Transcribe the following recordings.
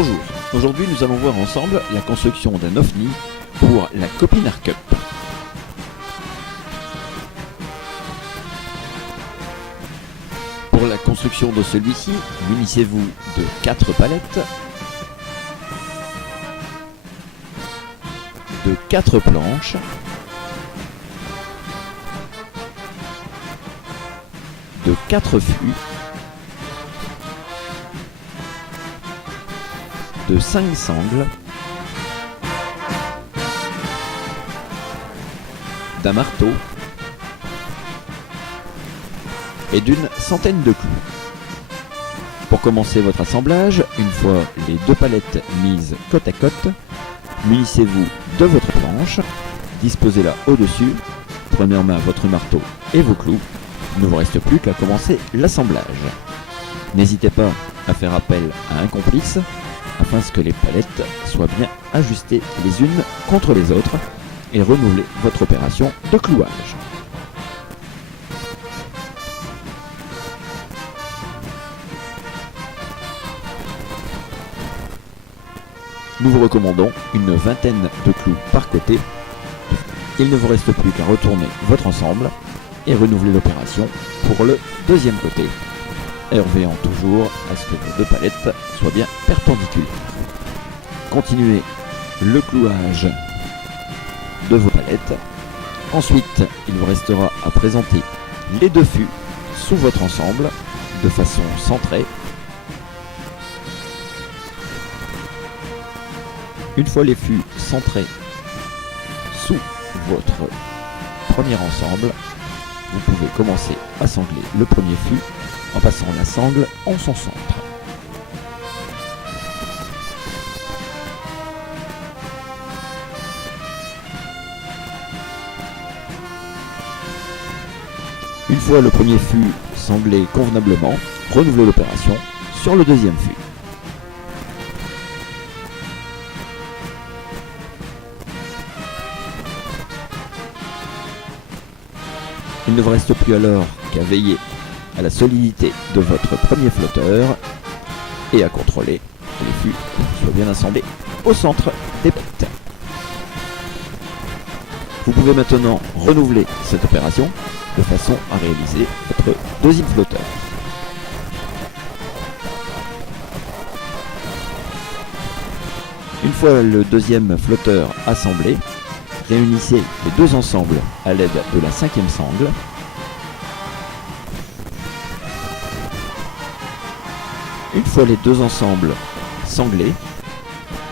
Bonjour, aujourd'hui nous allons voir ensemble la construction d'un OVNI pour la Copinard Cup. Pour la construction de celui-ci, munissez-vous de 4 palettes, de 4 planches, de 4 fûts, de 5 sangles, d'un marteau et d'une centaine de clous. Pour commencer votre assemblage, une fois les 2 palettes mises côte à côte, munissez-vous de votre planche, disposez-la au-dessus, prenez en main votre marteau et vos clous. Il ne vous reste plus qu'à commencer l'assemblage. N'hésitez pas à faire appel à un complice afin que les palettes soient bien ajustées les unes contre les autres et renouveler votre opération de clouage. Nous vous recommandons une vingtaine de clous par côté. Il ne vous reste plus qu'à retourner votre ensemble et renouveler l'opération pour le deuxième côté, en veillant toujours à ce que vos 2 palettes soient bien perpendiculaires. Continuez le clouage de vos palettes. Ensuite, il vous restera à présenter les 2 fûts sous votre ensemble de façon centrée. Une fois les fûts centrés sous votre premier ensemble, vous pouvez commencer à sangler le premier fût en passant la sangle en son centre. Une fois le premier fût sanglé convenablement, renouvelez l'opération sur le deuxième fût. Il ne vous reste plus alors qu'à veiller à la solidité de votre premier flotteur et à contrôler que les fûts soient bien assemblés au centre des palettes. Vous pouvez maintenant renouveler cette opération de façon à réaliser votre deuxième flotteur. Une fois le deuxième flotteur assemblé, réunissez les 2 ensembles à l'aide de la 5e sangle. Une fois les 2 ensembles sanglés,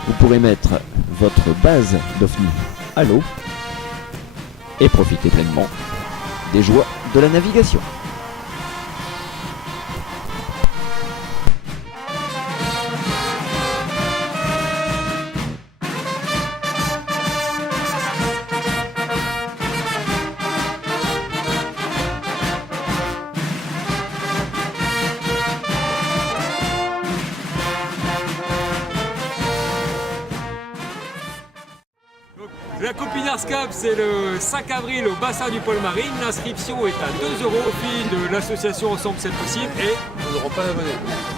vous pourrez mettre votre base d'OVNI à l'eau et profiter pleinement des joies de la navigation. La Copinard Cup, c'est le 5 avril au bassin du Pôle Marine. L'inscription est à 2 € au profit de l'association Ensemble c'est possible et nous n'aurons pas la monnaie.